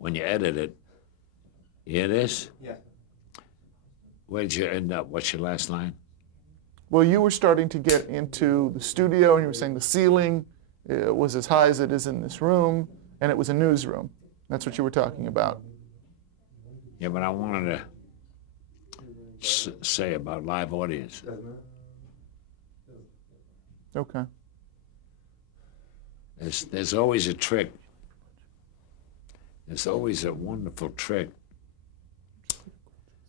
when you edit it, you hear this? Yeah. Where did you end up? What's your last line? Well, you were starting to get into the studio, and you were saying the ceiling was as high as it is in this room, and it was a newsroom. That's what you were talking about. Yeah, but I wanted to say about live audience. Okay. There's always a trick. There's always a wonderful trick.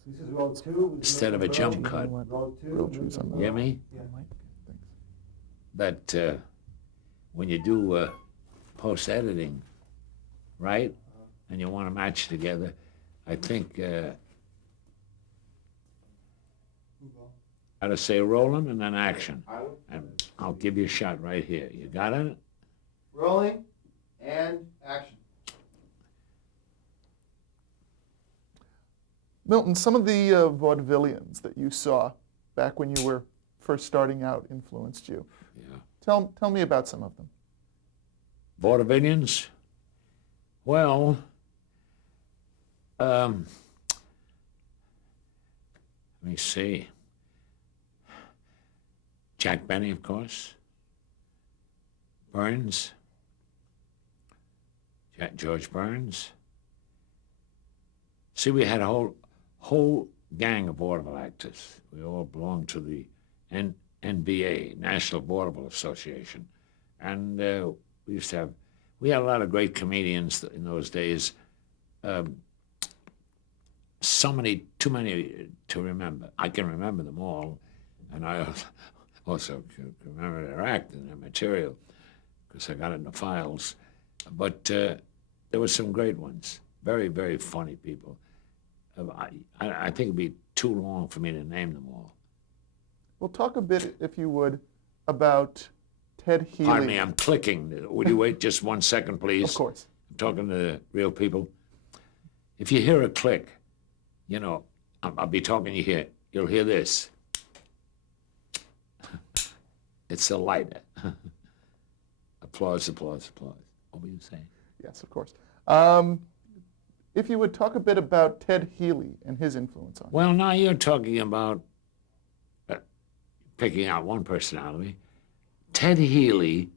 This is row 2. Instead of a jump cut. Row 2. Real trees on You the hear me? Yeah. Thanks. That when you do post-editing, right, and you want to match together, I think I'd say roll 'em and then action. And I'll give you a shot right here. You got it? Rolling and action. Milton, some of the vaudevillians that you saw back when you were first starting out influenced you. Yeah. Tell me about some of them. Vaudevillians? Well, let me see. Jack Benny, of course. Burns. George Burns. See, we had a whole gang of vaudeville actors. We all belonged to the NBA, National Vaudeville Association. And we had a lot of great comedians in those days. Too many to remember. I can remember them all, and I also can remember their act and their material, because I got it in the files. But there were some great ones, very, very funny people. I think it'd be too long for me to name them all. Well, talk a bit, if you would, about Ted Healy. Pardon me, I'm clicking. Would you wait just 1 second, please? Of course. I'm talking to the real people. If you hear a click, you know, I'll be talking to you. You'll hear this. It's a lighter. Applause, applause, applause. What were you saying? Yes, of course. If you would talk a bit about Ted Healy and his influence on you. Well, now you're talking about picking out one personality. Ted Healy,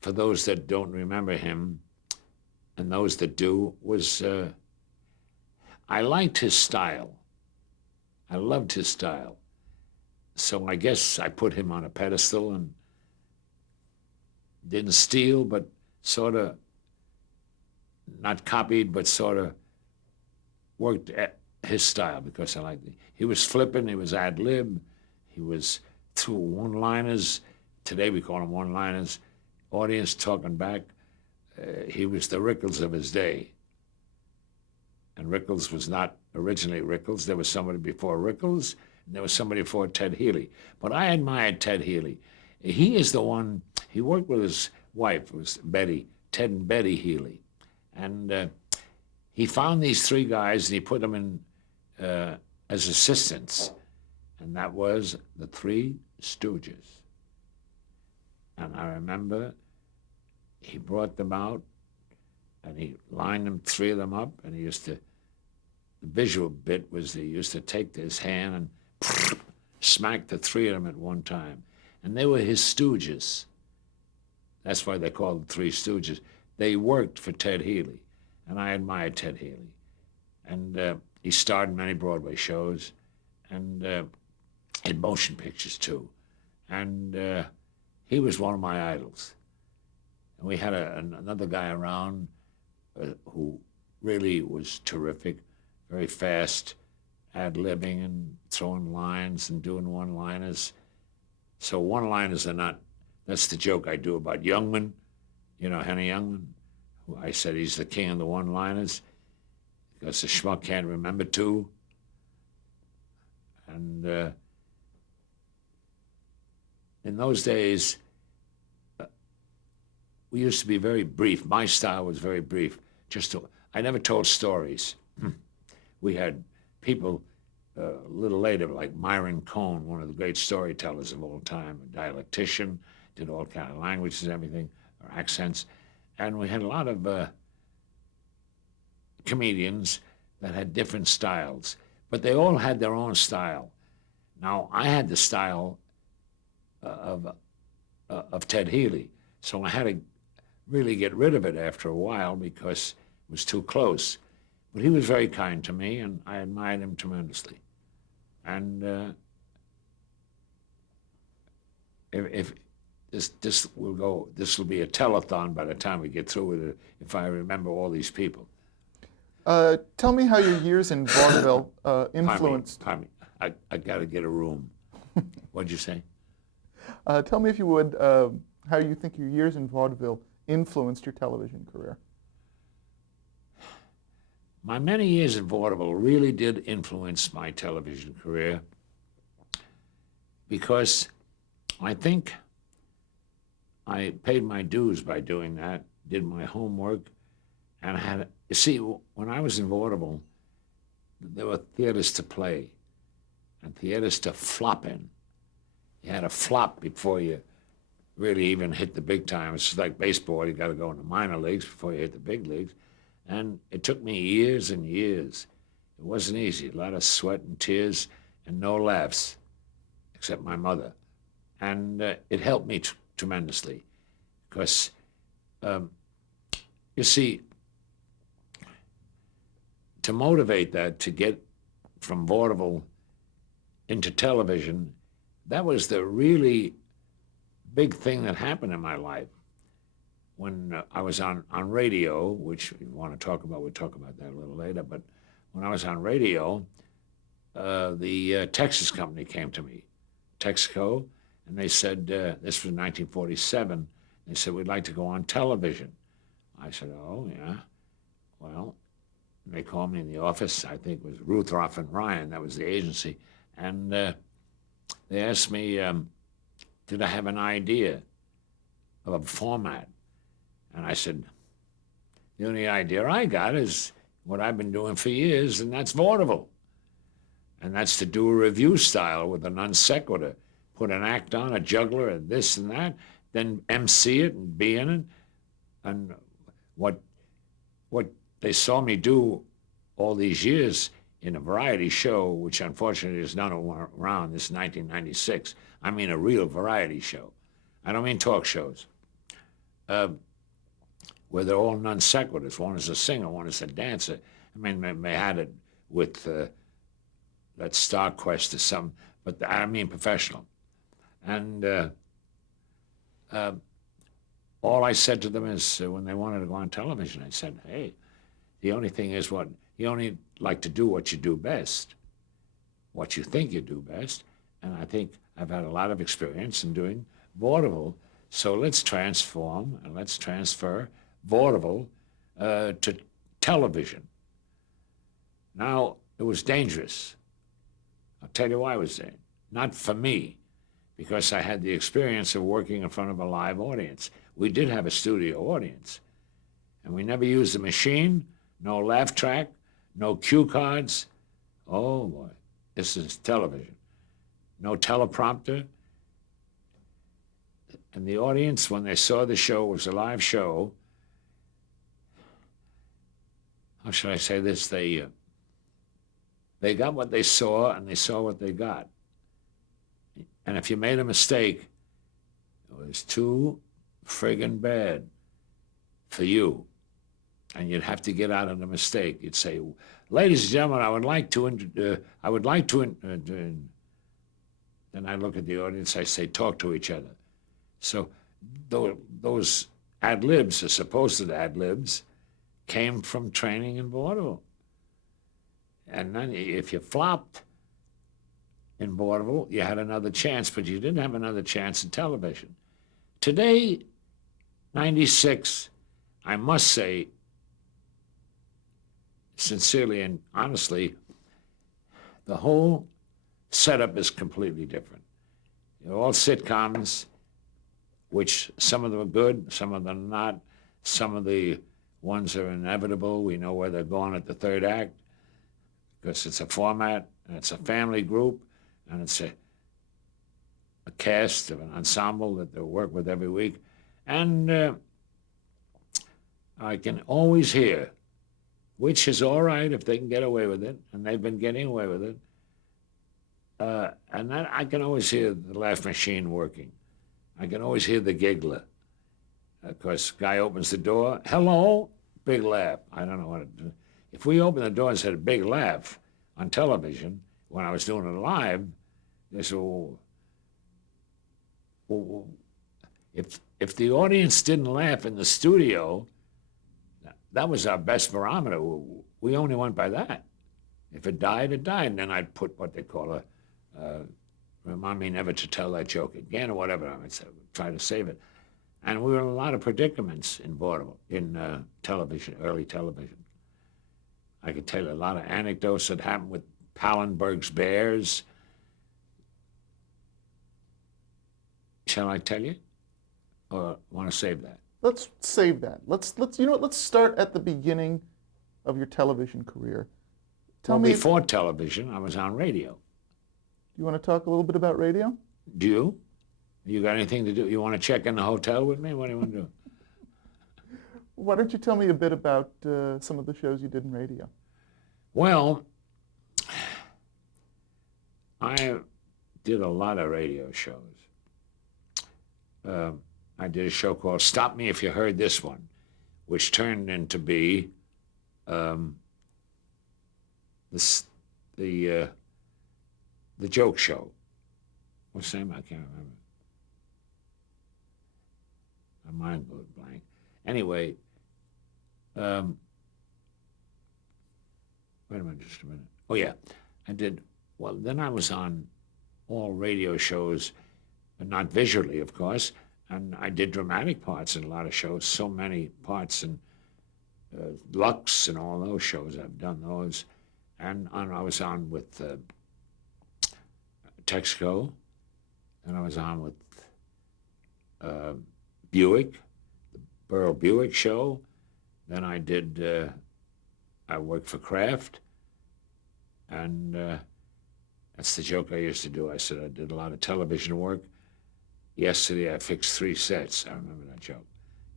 for those that don't remember him, and those that do, was, I liked his style. I loved his style. So I guess I put him on a pedestal and didn't steal, but sort of, not copied, but sort of worked at his style, because I liked it. He was flippant, he was ad-lib, he was through one-liners. Today we call them one-liners. Audience talking back. He was the Rickles of his day. And Rickles was not originally Rickles. There was somebody before Rickles, and there was somebody before Ted Healy. But I admired Ted Healy. He is the one, he worked with his wife, it was Betty, Ted and Betty Healy. And he found these three guys, and he put them in as assistants. And that was the Three Stooges. And I remember he brought them out, and he lined them, three of them up, and he used to, the visual bit was he used to take his hand and smack the three of them at one time. And they were his stooges. That's why they're called the Three Stooges. They worked for Ted Healy, and I admired Ted Healy. And he starred in many Broadway shows, and in motion pictures too. And he was one of my idols. And we had another guy around who really was terrific, very fast, ad-libbing and throwing lines and doing one-liners. So one-liners are not, that's the joke I do about Youngman, you know, Henny Youngman, who I said he's the king of the one-liners because the schmuck can't remember two. And in those days, we used to be very brief. My style was very brief. I never told stories. We had people a little later, like Myron Cohn, one of the great storytellers of all time, a dialectician, did all kind of languages and everything, or accents. And we had a lot of comedians that had different styles, but they all had their own style. Now, I had the style of Ted Healy, so I had to really get rid of it after a while because it was too close. But he was very kind to me, and I admired him tremendously. And if this will be a telethon by the time we get through with it, if I remember all these people. Tell me how your years in vaudeville influenced. Pardon me. I got to get a room. What'd you say? Tell me, if you would, how you think your years in vaudeville influenced your television career. My many years in vaudeville really did influence my television career because I think I paid my dues by doing that, did my homework, and you see, when I was in vaudeville, there were theaters to play and theaters to flop in. You had to flop before you really even hit the big time. It's like baseball, you got to go in the minor leagues before you hit the big leagues. And it took me years and years. It wasn't easy. A lot of sweat and tears and no laughs, except my mother. And it helped me tremendously because, you see, to motivate that, to get from vaudeville into television, that was the really big thing that happened in my life. When I was on radio, which we want to talk about, we'll talk about that a little later, but when I was on radio, the Texas company came to me, Texaco, and they said, this was 1947, they said, we'd like to go on television. I said, oh, yeah. Well, they called me in the office, I think it was Ruth Roth and Ryan, that was the agency, and they asked me, did I have an idea of a format? And I said, the only idea I got is what I've been doing for years, and that's vaudeville. And that's to do a review style with a non sequitur, put an act on, a juggler, and this and that, then MC it and be in it. And what they saw me do all these years in a variety show, which unfortunately is not around, this is 1996. I mean a real variety show. I don't mean talk shows. Where they're all non sequiturs. One is a singer, one is a dancer. I mean, they had it with that Star Quest or some, but I mean professional. And all I said to them is, when they wanted to go on television, I said, hey, the only thing is you only like to do what you do best, what you think you do best. And I think I've had a lot of experience in doing vaudeville. So let's transform and let's transfer vaudeville to television. Now, it was dangerous. I'll tell you why it was dangerous. Not for me, because I had the experience of working in front of a live audience. We did have a studio audience, and we never used a machine, no laugh track, no cue cards. Oh, boy, this is television. No teleprompter. And the audience, when they saw the show, it was a live show, how should I say this? They got what they saw, and they saw what they got. And if you made a mistake, it was too friggin' bad for you. And you'd have to get out of the mistake. You'd say, ladies and gentlemen, I would like to, then I look at the audience, I say, talk to each other. So those ad-libs, or supposed ad-libs, came from training in vaudeville. And then if you flopped in vaudeville, you had another chance, but you didn't have another chance in television. Today, 96, I must say, sincerely and honestly, the whole setup is completely different. They're all sitcoms, which some of them are good, some of them not. Some of the ones are inevitable. We know where they're going at the third act because it's a format, and it's a family group, and it's a cast of an ensemble that they work with every week. And I can always hear which is all right if they can get away with it, and they've been getting away with it. And that I can always hear the laugh machine working. I can always hear the giggler. Of course, guy opens the door, hello, big laugh. I don't know what it is. If we opened the door and said a big laugh on television, when I was doing it live, they said, well, if the audience didn't laugh in the studio, that was our best barometer. We only went by that. If it died, it died. And then I'd put what they call remind me never to tell that joke again or whatever. I would say, try to save it. And we were in a lot of predicaments in Baltimore, in television, early television. I could tell you a lot of anecdotes that happened with Pallenberg's Bears. Shall I tell you? Or want to save that? Let's save that. Let's you know what? Let's start at the beginning of your television career. Tell me. Before television, I was on radio. Do you want to talk a little bit about radio? Do you? You got anything to do? You want to check in the hotel with me? What do you want to do? Why don't you tell me a bit about some of the shows you did in radio? Well, I did a lot of radio shows. I did a show called Stop Me If You Heard This One, which turned into be the joke show. What's the name? I can't remember. My mind goes blank. Anyway, wait a minute, just a minute. Oh yeah, I did. Well, then I was on all radio shows, but not visually, of course. And I did dramatic parts in a lot of shows. So many parts in Lux and all those shows. I've done those, and I was on with Texaco, and I was on with Buick, the Berle Buick show. Then I did. I worked for Kraft, and that's the joke I used to do. I said I did a lot of television work. Yesterday I fixed 3 sets. I remember that joke.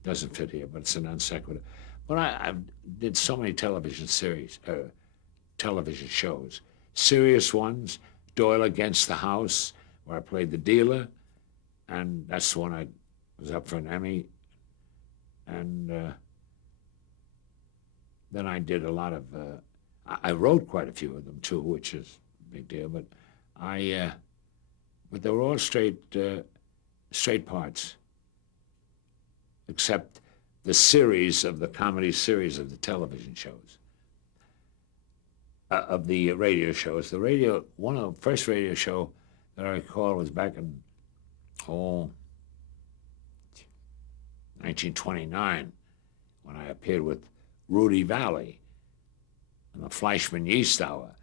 Doesn't fit here, but it's a non sequitur. But I did so many television series, television shows. Serious ones, Doyle Against the House, where I played the dealer, and that's the one I was up for an Emmy. And then I did a lot of, I wrote quite a few of them too, which is a big deal, but but they were all straight parts, except the series of the comedy series of the television shows, of the radio shows. The radio, one of the first radio show that I recall was back in, 1929, when I appeared with Rudy Valley in the Fleischman Yeast Hour.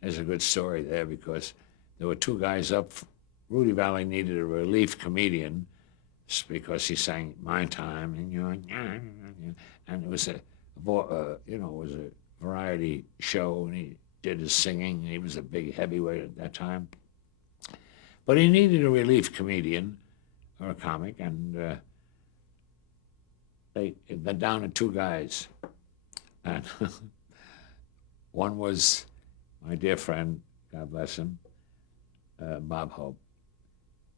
There's a good story there because there were 2 guys up. Rudy Valley needed a relief comedian because he sang "My Time" and and it was it was a variety show, and he did his singing. He was a big heavyweight at that time, but he needed a relief comedian or a comic, and they got down to 2 guys, and one was my dear friend, God bless him, Bob Hope,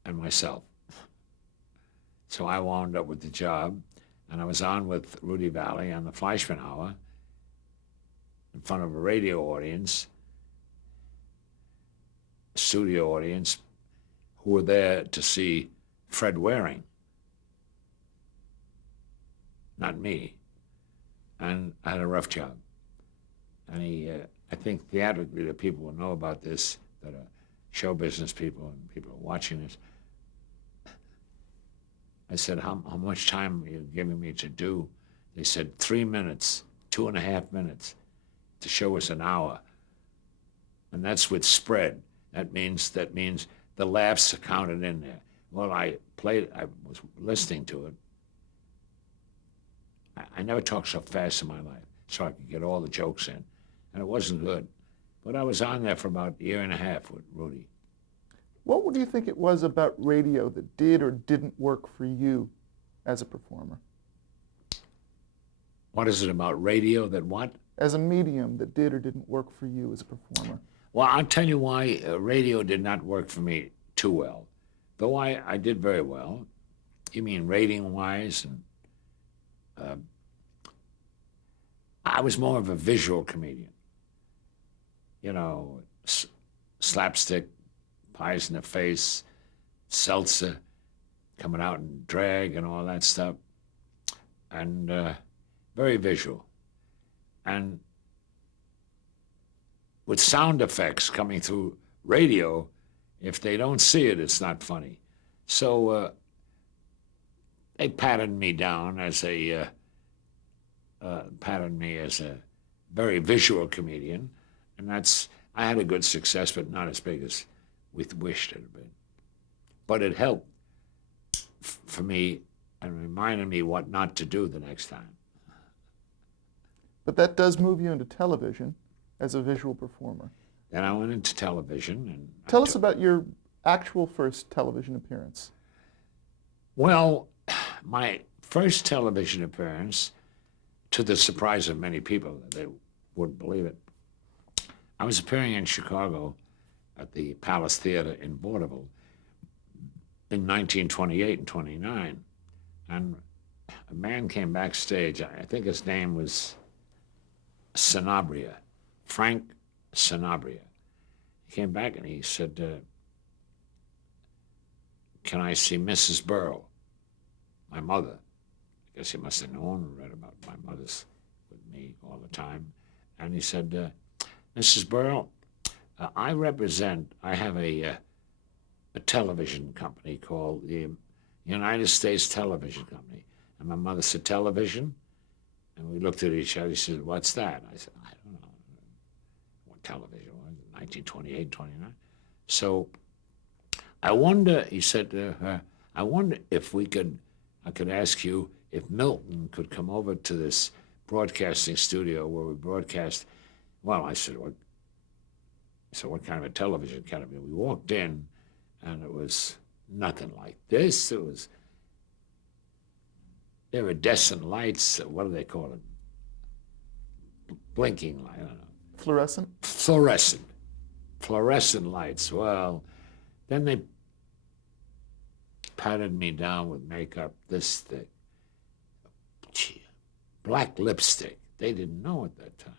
and myself. So I wound up with the job, and I was on with Rudy Valley on the Fleischman Hour in front of a radio audience, a studio audience, who were there to see Fred Waring, not me. And I had a rough job. And I think theatrically that people will know about this, that are show business people and people are watching this. I said, how much time are you giving me to do? They said 3 minutes, 2.5 minutes. The show was an hour. And that's with spread. That means the laughs are counted in there. Well, I was listening to it. I never talked so fast in my life, so I could get all the jokes in. And it wasn't good. But I was on there for about 1.5 years with Rudy. What do you think it was about radio that did or didn't work for you as a performer? What is it about radio that what? as a medium that did or didn't work for you as a performer? Well, I'll tell you why radio did not work for me too well. Though I did very well. You mean rating-wise? And I was more of a visual comedian. You know, slapstick, pies in the face, seltzer, coming out in drag and all that stuff. And very visual. And with sound effects coming through radio, if they don't see it, it's not funny. So they patterned me down as a very visual comedian, and I had a good success, but not as big as we wished it had been. But it helped for me and reminded me what not to do the next time. But that does move you into television as a visual performer. Then I went into television. And Tell us about your actual first television appearance. Well, my first television appearance, to the surprise of many people, they wouldn't believe it, I was appearing in Chicago at the Palace Theater in Vaudeville in 1928 and 29. And a man came backstage, I think his name was Sanabria, Frank Sanabria. He came back and he said, can I see Mrs. Berle, my mother? I guess he must have known and read about my mother's with me all the time. And he said, Mrs. Berle, I have a television company called the United States Television Company. And my mother said, television? And we looked at each other. He said, what's that? I said, I don't know what television was, 1928, 29. So I wonder, he said to her, I wonder if I could ask you if Milton could come over to this broadcasting studio where we broadcast. Well, I said, what kind of a television can it be? We walked in, and it was nothing like this. Iridescent lights, what do they call it? Blinking light, I don't know. Fluorescent? Fluorescent lights. Well, then they patted me down with makeup this thick. Black lipstick. They didn't know at that time.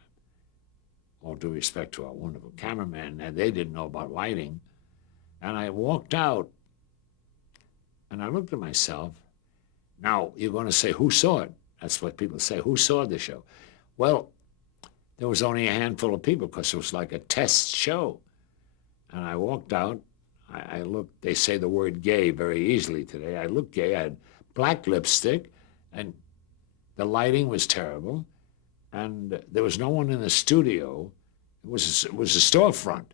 All due respect to our wonderful cameraman, and they didn't know about lighting. And I walked out, and I looked at myself. Now, you're going to say, who saw it? That's what people say. Who saw the show? Well, there was only a handful of people because it was like a test show. And I walked out. I looked, they say the word gay very easily today. I looked gay. I had black lipstick, and the lighting was terrible. And there was no one in the studio. It was a storefront.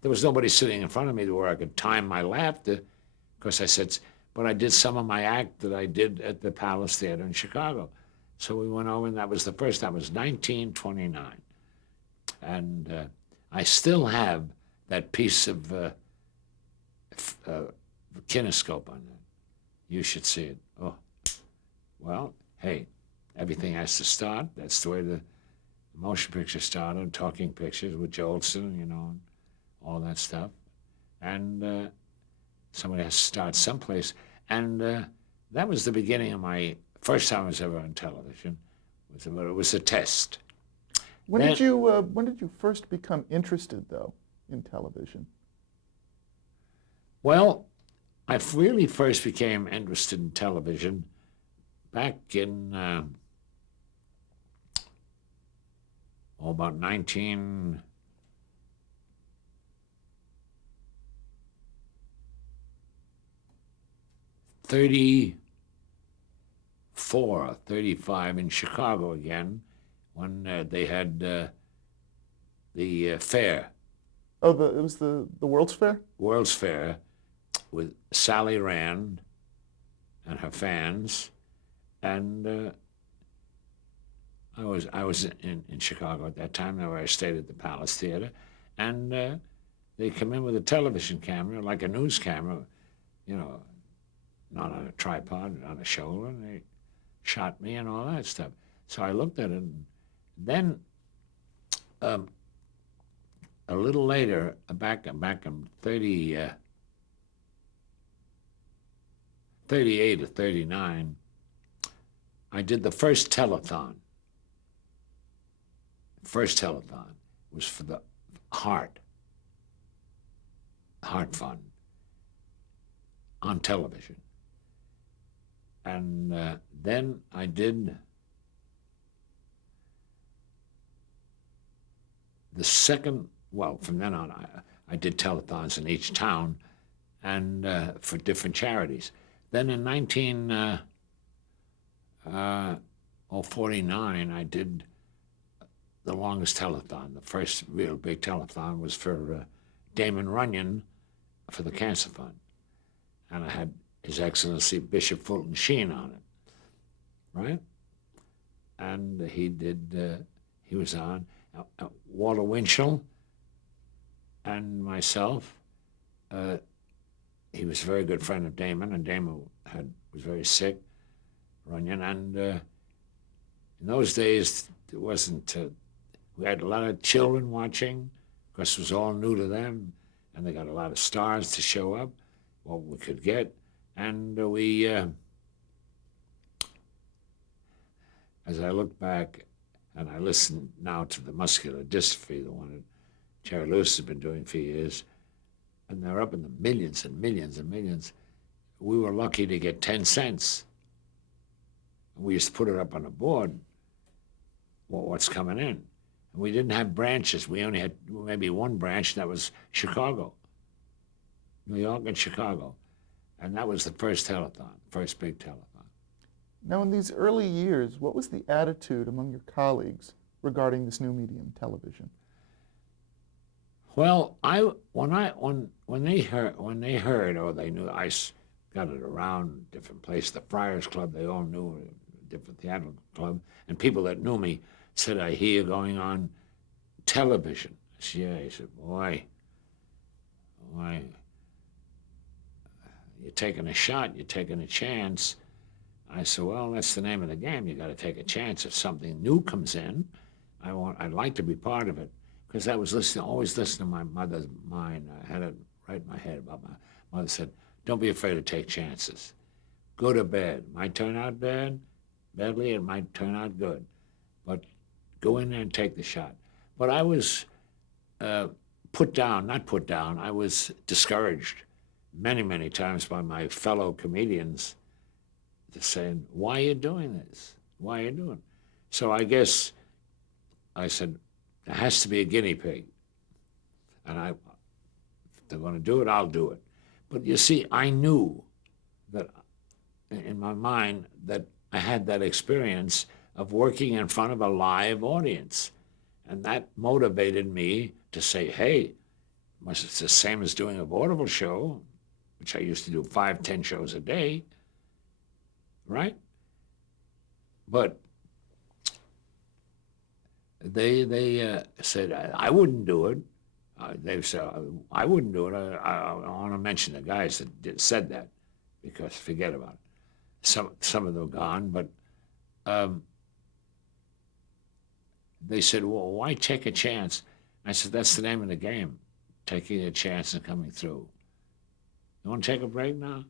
There was nobody sitting in front of me where I could time my laughter, because I said, but I did some of my act that I did at the Palace Theater in Chicago. So we went over, and that was the first time. It was 1929. And I still have that piece of kinescope on that. You should see it. Oh, well, hey, everything has to start. That's the way the motion picture started, talking pictures with Jolson, you know, and all that stuff. And somebody has to start someplace. And that was the beginning of my first time I was ever on television. It was a test. When did you first become interested, though, in television? Well, I really first became interested in television back in about 1934 or 35 in Chicago again, when they had the fair. Oh, it was the World's Fair? World's Fair, with Sally Rand and her fans, and I was in Chicago at that time, where I stayed at the Palace Theater, and they come in with a television camera, like a news camera, you know, not on a tripod, on a shoulder, and they shot me and all that stuff. So I looked at it, and Then a little later, back in 38 or 39, I did the first telethon. First telethon was for the Heart Fund on television. And then I did the second, well, from then on, I did telethons in each town and for different charities. Then in 1949, I did the longest telethon. The first real big telethon was for Damon Runyon for the Cancer Fund. And I had His Excellency Bishop Fulton Sheen on it, right? And he was on. Walter Winchell and myself. He was a very good friend of Damon, and Damon was very sick, Runyon. And in those days, there wasn't. We had a lot of children watching, because it was all new to them, and they got a lot of stars to show up, what we could get. And we, as I look back, and I listen now to the muscular dystrophy, the one that Jerry Lewis has been doing for years, and they're up in the millions and millions and millions. We were lucky to get 10 cents. We used to put it up on the board, what's coming in. And we didn't have branches. We only had maybe one branch, that was Chicago, New York and Chicago. And that was the first telethon, first big telethon. Now, in these early years, what was the attitude among your colleagues regarding this new medium, television? Well, when they heard, or they knew, I got it around different places. The Friars Club, they all knew, different theatrical club, and people that knew me said, "I hear you going on television." I said, "Yeah." He said, "Boy, you're taking a shot, you're taking a chance." I said, "Well, that's the name of the game. You got to take a chance. If something new comes in, I'd like to be part of it." Because I was always listening to my mother's mind. I had it right in my head about my mother said, "Don't be afraid to take chances. Good or bad. Might turn out badly, it might turn out good. But go in there and take the shot." But I was not put down, I was discouraged many, many times by my fellow comedians, saying, "Why are you doing this? Why are you doing it?" So I guess I said, there has to be a guinea pig. And if they're going to do it, I'll do it. But you see, I knew that in my mind that I had that experience of working in front of a live audience. And that motivated me to say, hey, it's the same as doing a vaudeville show, which I used to do 5, 10 shows a day, right? But they said, I wouldn't do it. They said, I wouldn't do it. I want to mention the guys that said that, because forget about it. Some of them are gone, but they said, well, why take a chance? I said, that's the name of the game, taking a chance and coming through. You want to take a break now?